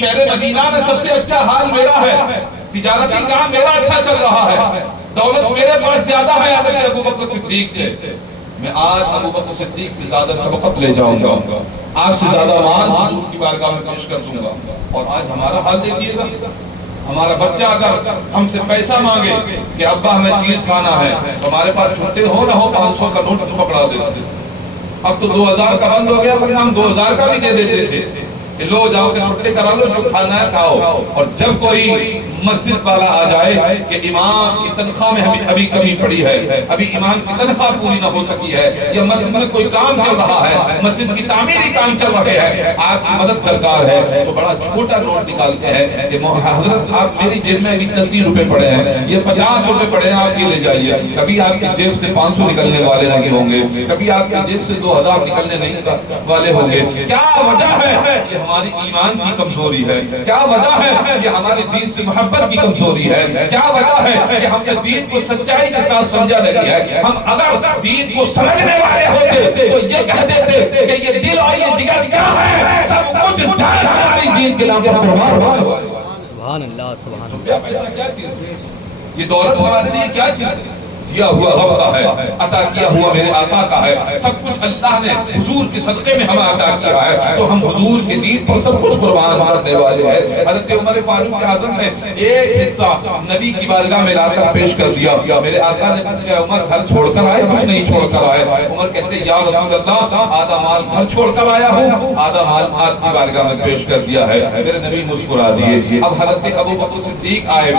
شہر مدینہ میں سب سے اچھا حال میرا ہے، تجارتی کام میرا اچھا چل رہا ہے، دولت میرے پاس زیادہ ہے حضرت ابو بکر صدیق سے، میں آج ابو بکر صدیق سے زیادہ سبقت لے جاؤں گا، آپ سے زیادہ مال حضور کی بارگاہ میں پیش کر دوں گا۔ اور آج ہمارا حال دیکھیے گا، ہمارا بچہ اگر ہم سے پیسہ مانگے کہ ابا ہمیں چیز کھانا ہے، ہمارے پاس چھٹے ہو نہ ہو 500 کا نوٹ پکڑا دیتے، اب تو 2000 کا بند ہو گیا، پھر ہم 2000 کا بھی دے دیتے تھے کہ لو جاؤ کہ چھٹے کرا لو، جو کھانا ہے کھاؤ۔ اور جب کوئی مسجد والا آ جائے کہ امام کی تنخواہ میں ہمیں ابھی کمی پڑی ہے، ابھی امام کی تنخواہ پوری نہ ہو سکی ہے، یا مسجد میں کوئی کام چل رہا ہے، مسجد کی تعمیری کام چل رہے ہیں، آپ کی مدد درکار ہے، تو بڑا چھوٹا نوٹ نکالتے ہیں کہ حضرت آپ میری جیب میں ابھی 80 روپے پڑے ہیں، یہ 50 روپے پڑے ہیں، آپ یہ لے جائیے۔ کبھی آپ کی جیب سے 500 نکلنے والے نہیں ہوں گے، کبھی آپ کی جیب سے 2000 نکلنے نہیں والے ہوں گے۔ کیا وجہ ہے؟ یہ ہماری ایمان کی کمزوری ہے، کیا وجہ ہے؟ یہ ہمارے دین سے محبت کی کمزوری ہے، کیا وجہ ہے کہ ہم نے دین کو سچائی کے ساتھ سمجھا نہیں ہے۔ ہم اگر دین کو سمجھنے والے ہوتے تو یہ کہہ دیتے کہ یہ دل اور یہ جگر کیا ہے، سب کچھ جائے ہماری دین کے نام پر قربان ہو۔ سبحان اللہ سبحان اللہ۔ کیا پیسہ کیا چیز ہے؟ یہ دولت ہمارے لیے کیا چیز ہے؟ دیا ہوا رب کا ہے، عطا کیا ہوا میرے آقا کا ہے، سب کچھ اللہ نے حضور کے صدقے میں ہمیں عطا کیا ہے، تو ہم حضور کے دین پر سب کچھ قربان کرنے والے ہیں۔ حضرت عمر فاروق اعظم نے ایک حصہ نبی کی بارگاہ میں لا کر پیش کر دیا۔ میرے آقا نے پوچھا عمر گھر چھوڑ کر آئے؟ کچھ نہیں چھوڑ کر آئے۔ عمر کہتے یا رسول اللہ آدھا مال گھر چھوڑ کر آیا ہوں، آدھا مال آپ کی بارگاہ میں پیش کر دیا ہے۔ میرے نبی مسکرا دیے۔ اب حضرت ابو بکر صدیق آئے،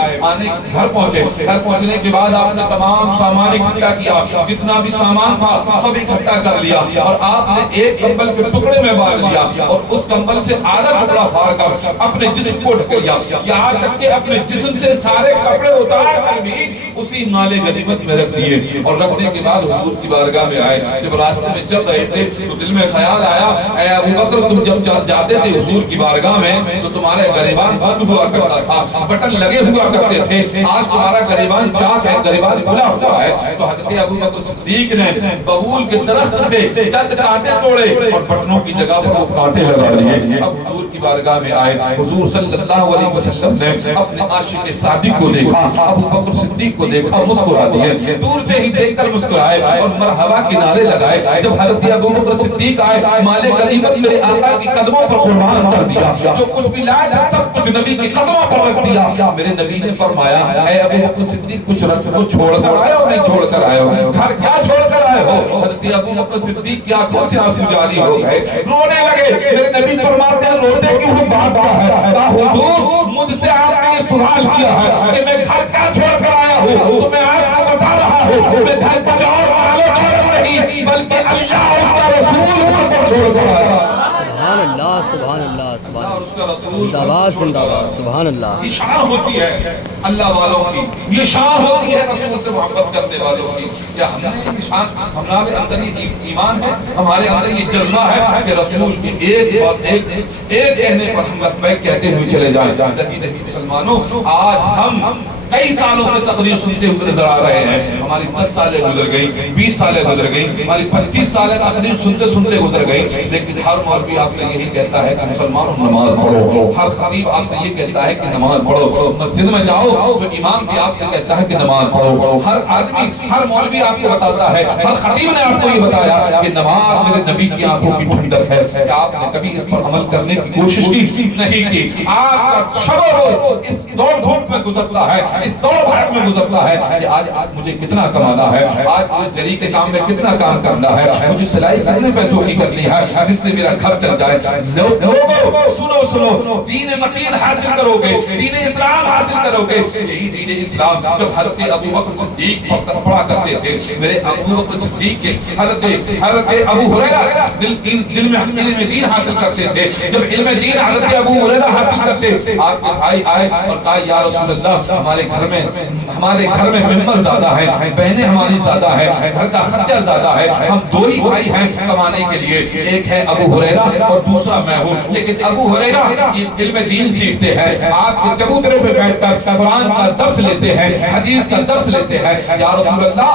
گھر پہنچے، گھر پہنچنے کے بعد آپ نے تمام سامان اکٹھا کیا، جتنا بھی سامان تھا سب اکٹھا کر لیا، اور آپ نے ایک کمبل کے ٹکڑے میں باندھ لیا، اور اس کمبل سے آدھا ٹکڑا پھاڑ کر اپنے جسم کو ڈھک لیا، یہاں تک کہ اپنے جسم سے سارے کپڑے اتار کر بھی اسی مال غنیمت میں رکھ دیے۔ اور رکھنے کے بعد حضور کی بارگاہ میں آئے، جب راستے میں چل رہے تھے تو دل میں خیال آیا اے ابو بکر تم جب جاتے تھے حضور کی بارگاہ میں تو تمہارے گریبان بند ہوا کرتا تھا، بٹن لگے ہوا کرتے تھے، آج تمہارا گریبان چاک ہے، گریبان کھلا ہوا ہے۔ تو حضرت ابو بکر صدیق نے ببول کے درخت سے چند کانٹے توڑے اور بٹنوں کی جگہ پر وہ کانٹے لگا لیے۔ اب حضور کی بارگاہ میں آئے، حضور صلی اللہ علیہ وسلم نے اپنے عاشق صادق کو دیکھا، ابو بکر صدیق کو دیکھا، مسکرا دیے، دور سے ہی دیکھ کر مسکرائے اور مرحبا کے نعرے لگائے۔ جب حضرت ابو بکر صدیق آئے، مال غنیمت میرے آقا کی قدموں پر قربان کر دیا، جو کچھ بھی لائے سب کچھ نبی کی قدموں پر رکھ دیا۔ میرے نبی نے فرمایا اے ابو بکر صدیق کچھ رکھ کو چھوڑ کر آئے اور نہیں چھوڑ کر آئے ہو، گھر کیا چھوڑ کر آئے ہو؟ حضرت ابو بکر صدیق کی آنکھوں سے آنسو جاری ہو گئے، رونے لگے۔ میرے نبی فرماتے ہیں روتے کیوں ہو؟ بات کیا ہے؟ کہا حضور مجھ سے آپ نے یہ سوال کیا ہے کہ میں گھر کیا چھوڑ کر آیا ہوں، تو میں آپ کو بتا رہا ہوں میں گھر کچھ اور نہیں بلکہ اللہ اور اس کا رسول کو چھوڑ کر آیا۔ سبحان اللہ سبحان اللہ سبحان اللہ، زندہ باد زندہ باد، سبحان اللہ۔ یہ شان ہوتی ہے اللہ والوں کی، یہ شان ہوتی ہے رسول سے محبت کرنے والوں کی۔ کیا ہم نے یہ شان، ہمارے اندر یہ ایمان ہے، ہمارے اندر یہ جذبہ ہے کہ رسول کی ایک اور ایک کہنے پر ہم لبیک کہتے ہوئے چلے جائیں۔ نہیں مسلمانوں، آج ہم کئی سالوں سے تقریر سنتے ہوئے نظر آ رہے ہیں، ہماری 10 سالیں گزر گئی، 20 سالیں گزر گئی، ہماری 25 سالیں تقریر سنتے سنتے گزر گئی، لیکن ہر مولوی آپ سے یہی کہتا ہے کہ مسلمانوں نماز پڑھو، ہر خطیب آپ سے یہ کہتا ہے کہ نماز پڑھو، مسجد میں جاؤ تو امام بھی آپ سے کہتا ہے کہ نماز پڑھو، ہر آدمی ہر مولوی آپ کو بتاتا ہے، ہر خطیب نے آپ کو یہ بتایا کہ نماز میرے نبی کی آنکھوں کی ٹھنڈک ہے۔ کیا آپ نے کبھی اس پر عمل کرنے کی کوشش کی؟ نہیں کی۔ آپ کا شب و روز اس دوڑ دھوپ میں گزرتا ہے، اس دوڑ بھاگ میں گزرتا ہے کہ آج مجھے کتنا کمانا ہے، آج مجھے جری کے کام میں کتنا کام کرنا ہے، مجھے سلائی کتنے پیسوں کی کرنی ہے جس سے میرا گھر چل جائے۔ لوگوں سنو، دین متین حاصل کرو گے، دین اسلام حاصل کرو گے، یہی دین اسلام جب حضرت ابو بکر صدیق پڑھا کرتے تھے، میرے ابو بکر صدیق کے حضرت ابو ہریرہ دل میں علم دین حاصل کرتے تھے، جب علم دین حضرت ابو ہریرہ حاصل کرتے، آپ کے بھائی آئے اور کہا یا رسول اللہ ہمارے گھر میں ممبر زیادہ ہے، بہنیں ہماری زیادہ ہے، گھر کا خرچہ زیادہ ہے، ہم دو ہی بھائی ہیں کمانے کے لیے، ایک ہے ابو ہریرہ اور دوسرا میں ہوں، لیکن ابو ہریرہ علم دین سیکھتے ہیں، آپ کے چبوترے پہ بیٹھ کر قرآن کا درس لیتے ہیں، حدیث کا درس لیتے ہیں۔ یا رسول اللہ،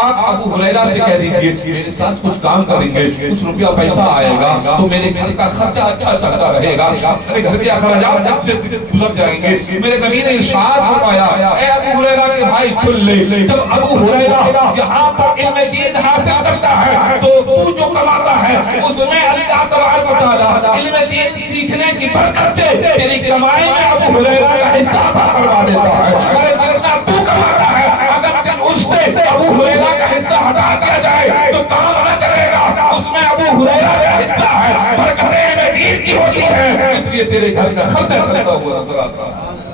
آپ ابو ہریرہ سے کہہ دیجئے میرے ساتھ کچھ کام کریں گے، کچھ روپیہ پیسہ آئے گا تو میرے گھر کا خرچہ اچھا چلتا رہے گا، میرے گھر کے اخراجات اچھے سے گزر جائیں گے۔ میرے نبی نے ارشاد فرمایا، اے ابو ہریرہ کے بھائی سن لے، جب ابو ہریرہ جہاں پر علم دین حاصل کرتا ہے تو تو جو کماتا ہے اس میں اللہ تبارک و تعالی علم دین سیکھنے کی برکت سے تیری کمائی میں ابو ہریرہ کا حصہ عطا فرما دیتا ہے۔ اور جتنا تو کماتا ہے اگر اس سے ابو ہریرہ کا حصہ ہٹا دیا جائے تو کام نہ چلے گا، اس میں ابو ہریرہ کا حصہ ہے، برکتیں علم دین کی ہوتی ہے، اس لیے تیرے گھر کا خرچہ چلتا ہوا نظر آتا ہے۔